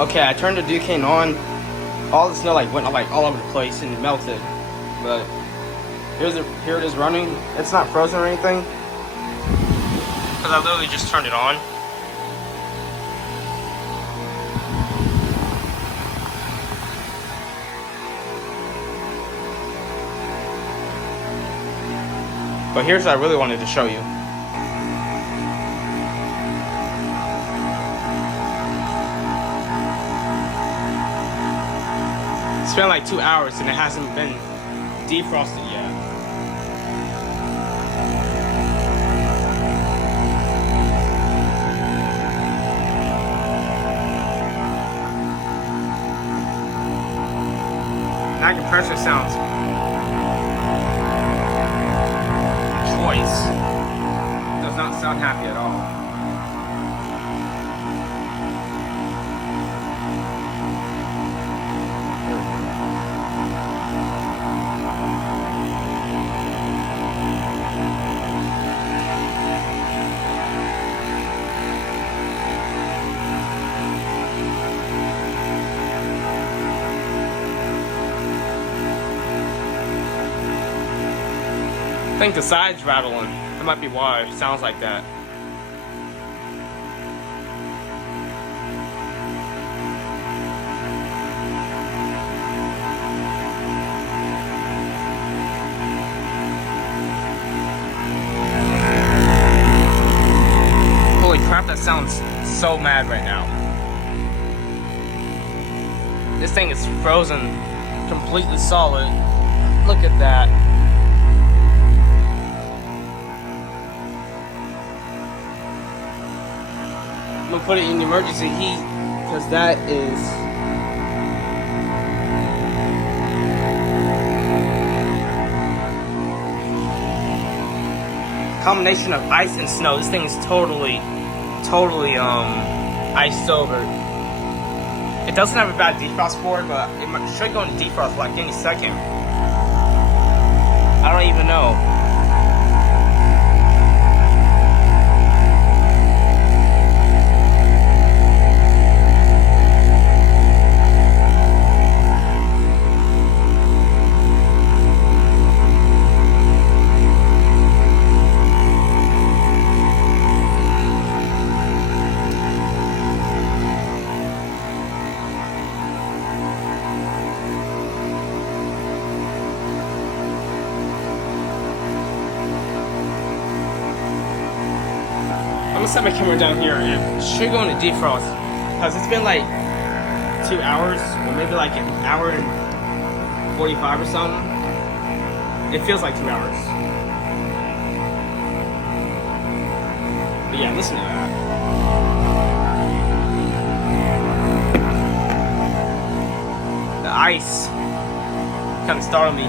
Okay, I turned the decane on. All the snow like went like all over the place and it melted. But here it is running. It's not frozen or anything. Because I literally just turned it on. But here's what I really wanted to show you. It's been like 2 hours and it hasn't been defrosted yet. That compressor sounds choice. Does not sound happy at all. I think the side's rattling. That might be why it sounds like that. Holy crap, that sounds so mad right now. This thing is frozen, completely solid. Look at that. I'm gonna put it in emergency heat because that is combination of ice and snow. This thing is totally iced over. It doesn't have a bad defrost board, but it should go into defrost like any second. I don't even know. I'm gonna set my camera down here and it should go into defrost because it's been like 2 hours or maybe like an hour and 45 or something. It feels like 2 hours. But yeah, listen to that. The ice kind of startled me.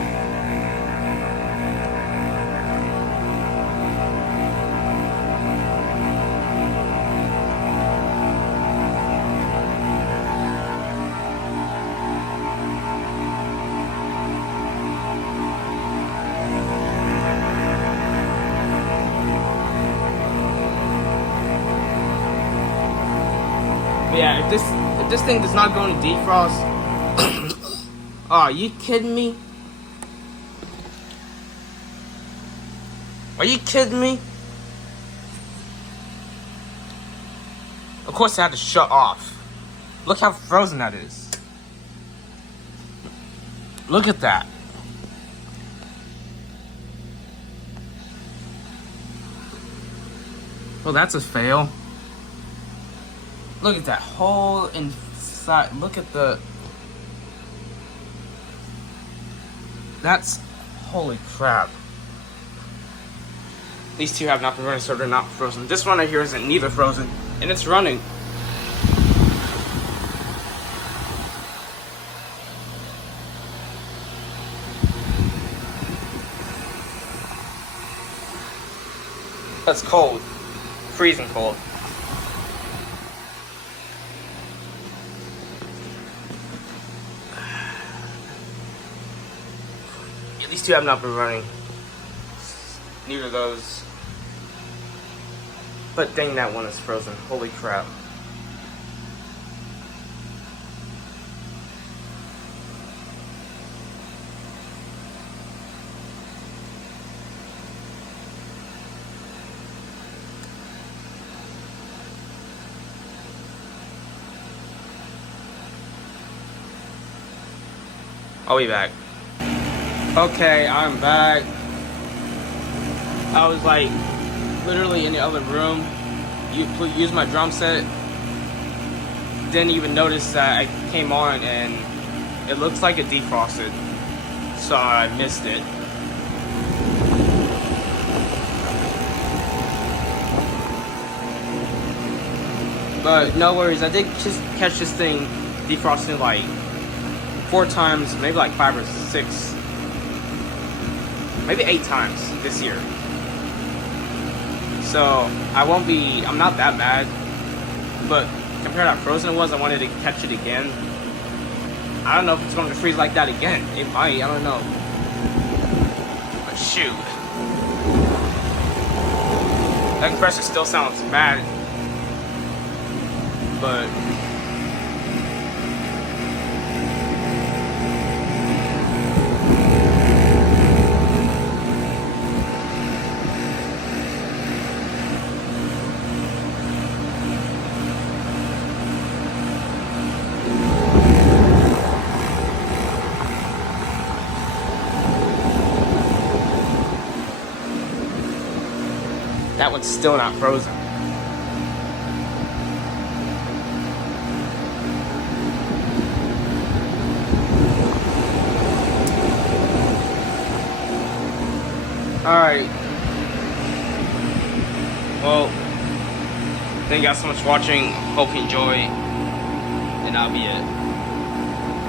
But yeah, if this thing does not go into defrost, oh, are you kidding me? Are you kidding me? Of course I had to shut off. Look how frozen that is. Look at that. Well, that's a fail. Look at that hole inside. Look at the... That's... Holy crap. These two have not been running, so they're not frozen. This one right here isn't neither frozen, and it's running. That's cold. Freezing cold. These two have not been running. Neither of those. But dang, that one is frozen. Holy crap. I'll be back. Okay, I'm back. I was like literally in the other room. Use my drum set. Didn't even notice that I came on and it looks like it defrosted. So I missed it. But no worries, I did just catch this thing defrosting like 4 times, maybe like 5 or 6, maybe 8 times this year. So I'm not that mad, but compared to how frozen it was, I wanted to catch it again. I don't know if it's going to freeze like that again. It might, I don't know. But shoot. That compressor still sounds bad. But that one's still not frozen. Alright. Well, thank you guys so much for watching. Hope you enjoy. And that'll be it.